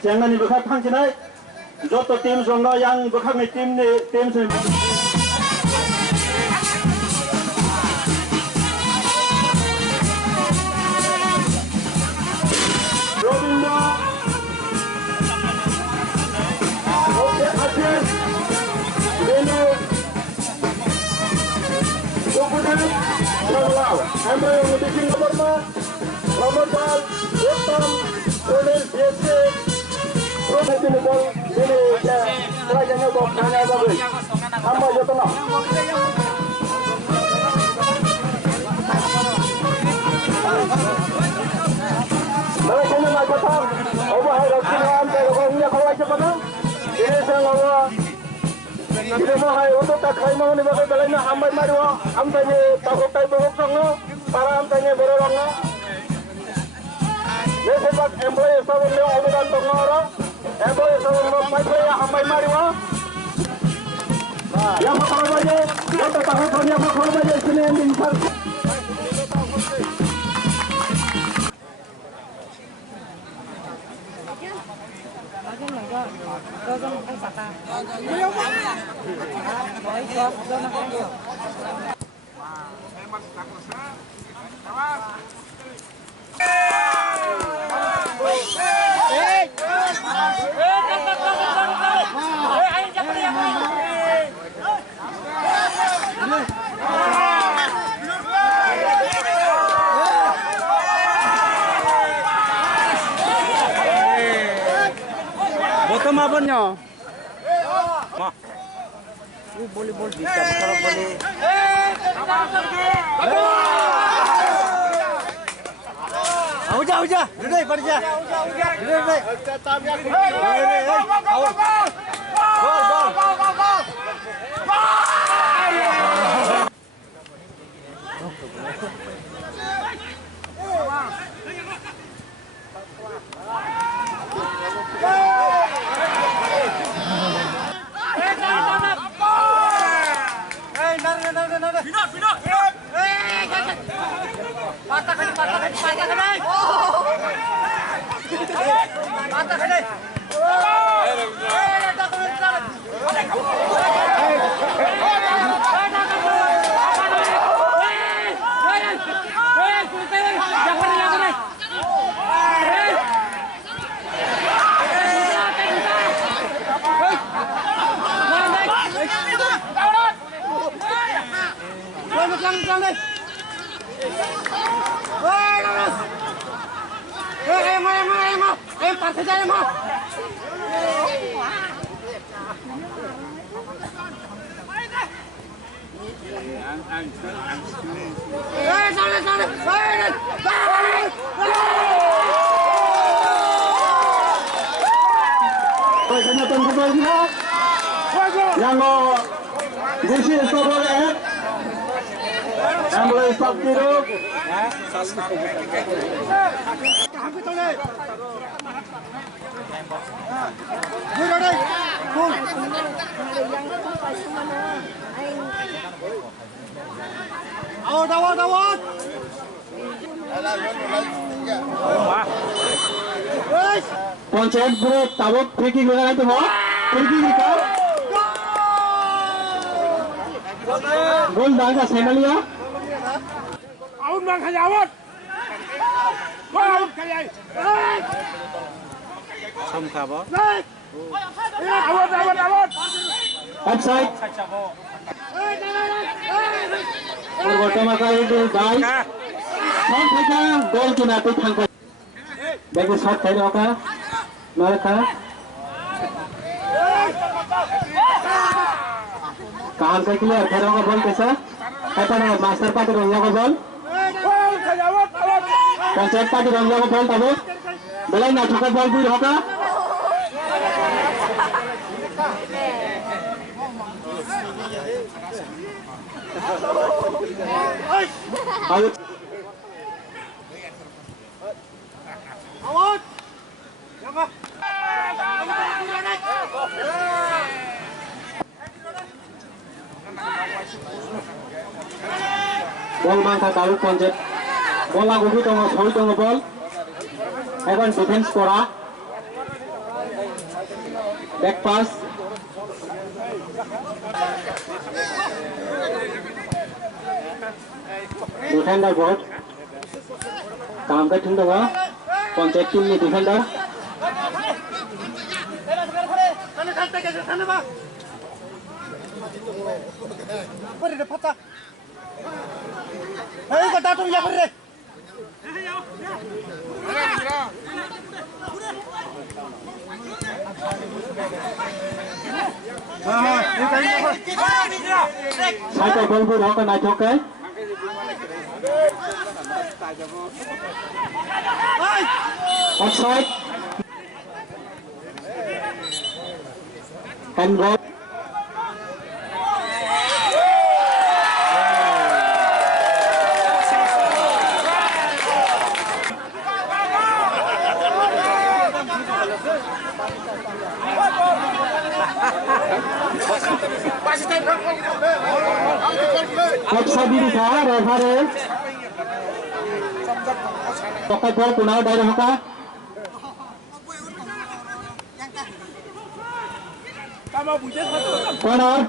Jangan buka tangkinai. Joto tim songa yang buka tim sen. Robindo. Oke, Aceh. Beno. Kemudian Samuel. Ambil yang bikin nomor Ramadan, Uttam, Koner, BSC. Proses ini bol ini kerajanya bol hanya bagus. Hamba jatuh. Kerajanya nak jatuh. Oba hai rakyat kalau punya kalau jatuh. Ini saya ngawal. Ini mah hai untuk tak kai mau ni bagai belanya hamba maruah. Hamba ni takut kai bogok sango. Para hamba ni berorangnya. Lepas employee sabun leo aduan tongoro. Employee sabun leo mai hamba maruah. Yang bakal baje, yang takut yang bakal baje sini yang dinsar. Bottom abonnya. Ma. Boleh bisa kalau boleh. Uja. Duduk kerja. Duduk. Gol. Yang mau gusi boleh ambil stop kiri. Dawat. Konsep grup tabut free guna itu mau free kita. Gol bangga Semalia. Aun bang Hayawat. Gol kaya. Sam khaba. Awat. Offside. Pertama kali itu baik. Sampai gol kena tu thangkai. Bagi shot kali apa? Mereka. कहाँ से clear फेरों का ball कैसा ऐसा ना master party रंगा का ball panchayat party रंगा का बॉल तब बेलाई ना ठोका बॉल भी होगा bol mangsa tahu konsep bola gugu tengah soi tengah bol, evan defense kora, back pass defender board kamkai thung dong Pontiac team ni defender sai tay ball đó con này cho cái offside and goal offside di sana referee pakai ball punau dari hoka corner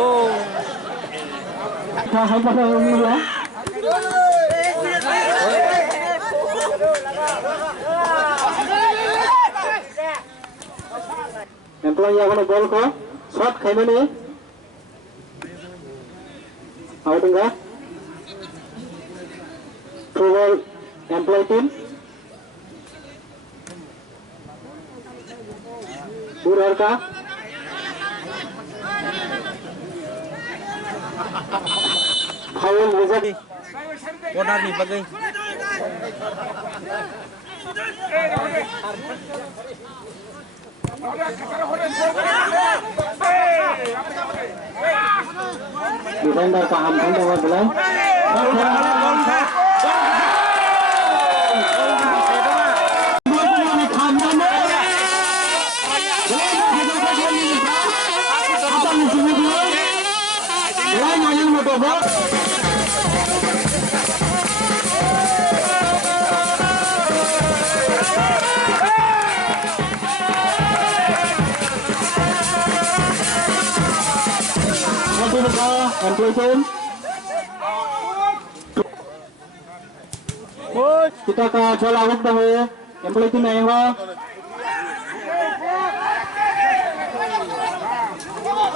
oh hai pasal ini ya employee akan ball ko shot khaime ni out enggak through ball employee team Burarka foul result corner ni bagai defender paham kan bahwa bola kita ke bola awak dahulu yang boleh tim yang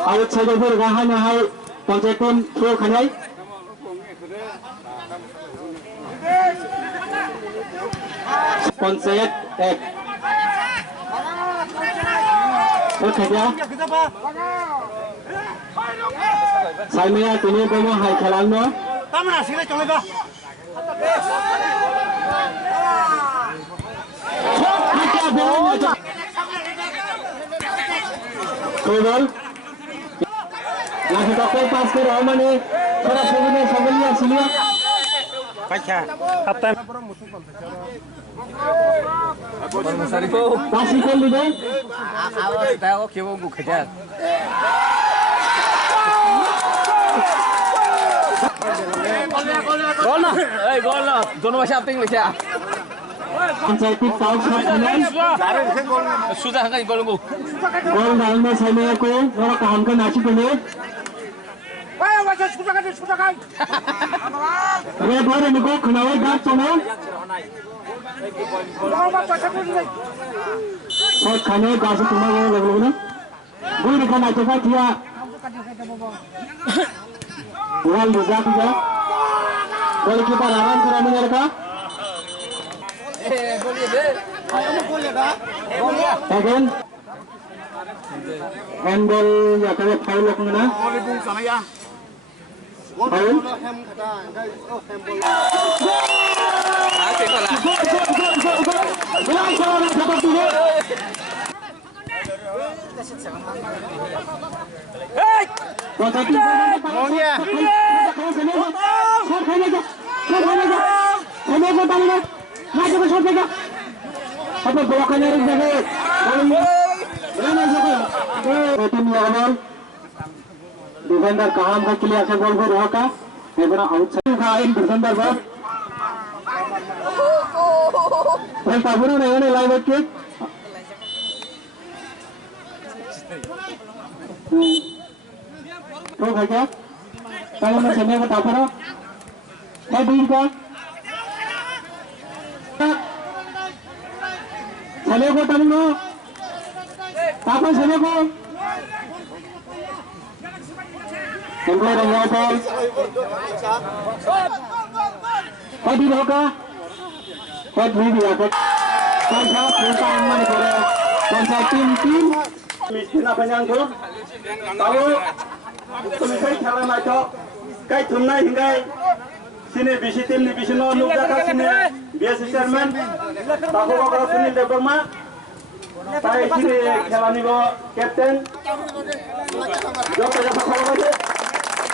awak saja bergahan mahal Pontiac throw khanai Pontiac oke ya saya kini kamu hai khalang Tama na sila chole ba. Gol. Langsung pakai pas ke Romane. Para pemain Somalia sini. Pacha. Kapten. Pasi gol ni. Awas tahu kieu buka dia. Gol na. Gol na. Dono masih apting lihat. Incentive foul shot kanan. Sudah kan gol nunggu. Gol dalamnya saya aku orang kaham kan nasi penuh. sudah kan. Red bola ni gol kenawai dah cuma. Shot kanan kasih cuma lagu ni. Gol dekat aja kan dia. Bukan juga juga. Gol kita lawan kurang menyerka. Again. Handball ya kalau foul lok mana? Foul. Apa belakannya ring jago? Tim awal defender kaham ka clear se ball ko roka ebara outside ka in defender ba Pai taburu ne live kick throw खाइके kalau mau sini ke tapar kayak begini kan sini ko tamu no tapar sini ko kemudian yang ball kayak di hoka kayak begini ya kayak kita main bola kayak tim Miskin apa nyangkut? Tahu? Selesai खेला नायथ kai thumnai hingai sini bisi tim ni bisi no nukjaka sini biasa chairman tahu bakal sini deborma tai sini खेला ni bo captain joko joko kholo baje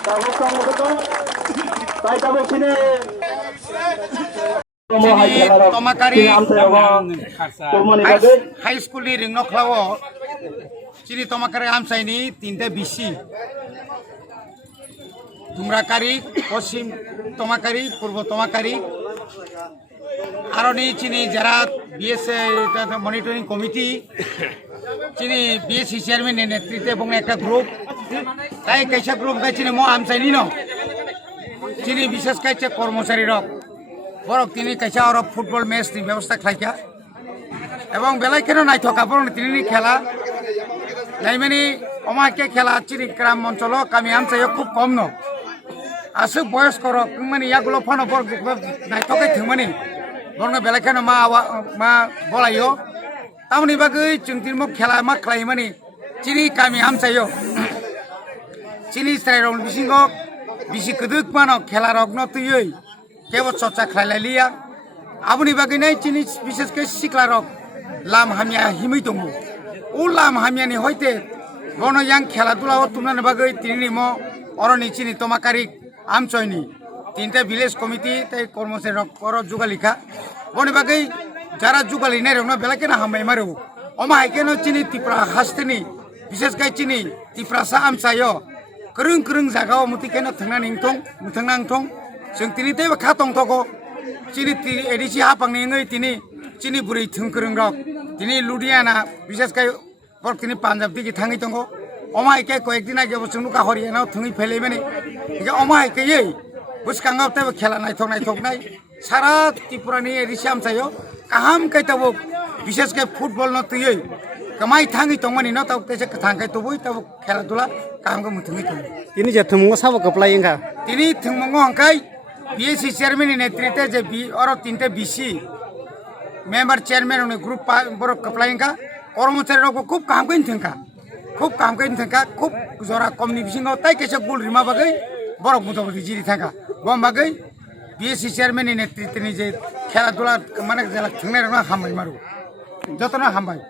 tahu kamu betul tai tahu sini Tomakari high school ni ring no klawo chini tomakari amsai ni 3 bisi Tumrakari, Posim Tomakari, Purbo Tomakari, Aroni Chini Jarat, BS Monitoring Committee, Chini BSc Chairman in a Trite Boneka group, Tai Kaisha group, Chini Mo Amsainino, Chini Bisas Kacha Kormosari Rock, Borok Tini Kaisha or football match, the Vesta Klaka, Among Belakano, I talk about Tini Kela, Naimani, Omake Kela, Chini Kram Montolo, Kami Amsayo Kup Komno. Asuk boys korok, mani ya gulo pano bor naik tokai thumani, borna belakana ma bola yo, tamani bagai cungtin mo khela ma khlai mani, chini kami amsayo, chini stray rong bisingo, bisi keduk mano khela rok no tuyoi, kebo socha khlai liya, abuni bagai nai chini bises ke sikla rok, lam hamya himui tongu, lam hamya ni hoite, bono yang khela dula o tumna bagai tini mo oroni chini tomakari Amsoini, 3 village committee, tai kormosari rok koro juga likha. Boni bagai jara juga linai rok na belakena hamai maru. Oma haikeno chini tipra hasteni, bises kai chini tipra sa amsayo. Kerung jagao muti kena thangna ningtong, muthang nangtong. Seng tini tei ba khatong toko. Chini edisi hapang ningai tini chini buri thung kerung rok. Tini Ludhiana, bises kai pork tini Punjab diki thangi tongo. Oma haike ko ekdin age bo sungnu ka Haryana thungi phele mani. Ika oma haike ye buskangap te khela nai thok nai sara Tripura ni edisi amsayo kaham kai tabo বিশেষ করে football ন তুই কামাই থাঙ্গি তংমানি ন তাও তেছে থাঙ্গাই তবই তাও খেলা ধুলা কামগো মুথুমি কই তিনি যে থুমঙ্গ সাবো কপ্লাই ইংকা তিনি থুমঙ্গ হংকাই বিএসসি চেয়ারম্যান নি নেতৃত্বে যে অর 3টে বিসি মেম্বার চেয়ারম্যান নি গ্রুপ বড় কপ্লাই ইংকা কর্মচারী রক খুব কাম কইন থাকা খুব জরা কমনি বিসিং তাই কেছে গুল রিমা বাগৈ বড় মুতবদি জিরি থাকা গম বাগৈ বিএসসি চেয়ারম্যান নি নেতৃত্বে নি যে খেলা ধুলা মানে জেলা থাংনাই রনা হামাই মারু যতনা হামবাই